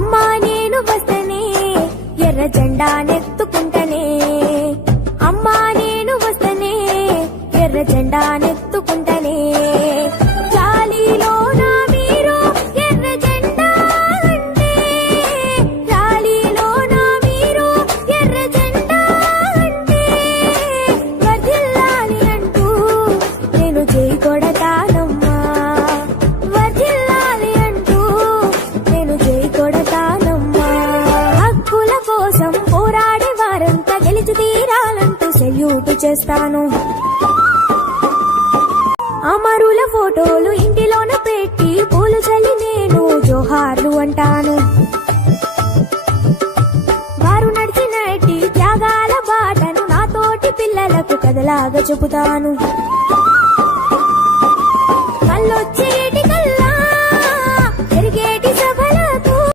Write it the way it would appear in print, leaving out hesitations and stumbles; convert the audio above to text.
అమ్మా నేను వస్తనే ఎర్ర జెండా నెత్తుకుంటనే అమ్మా నేను వస్తనే ఎర్ర జెండా నెత్తుకుంటనే గాలిలోన మీరు ఎర్ర జెండా అంటే గాలిలోన మీరు ఎర్ర జెండా అంటే వర్ధిల్లాలి అంటూ నేను జై కొడతానమ్మా వర్ధిల్లాలి అంటూ నేను జై కొడతానమ్మా హక్కుల కోసం పోరాడే వారంతా గెలిచి తీరాలంటూ సెల్యూట్ చేస్తాను అమరుల ఫోటోలు ఇంటిలోన పెట్టి పూలు చల్లి నేను జోహార్లు అంటాను వారు నడిచినట్టి త్యాగాల బాటను నాతోటి పిల్లలకు కథలాగా చెబుతాను మళ్ళొచ్చే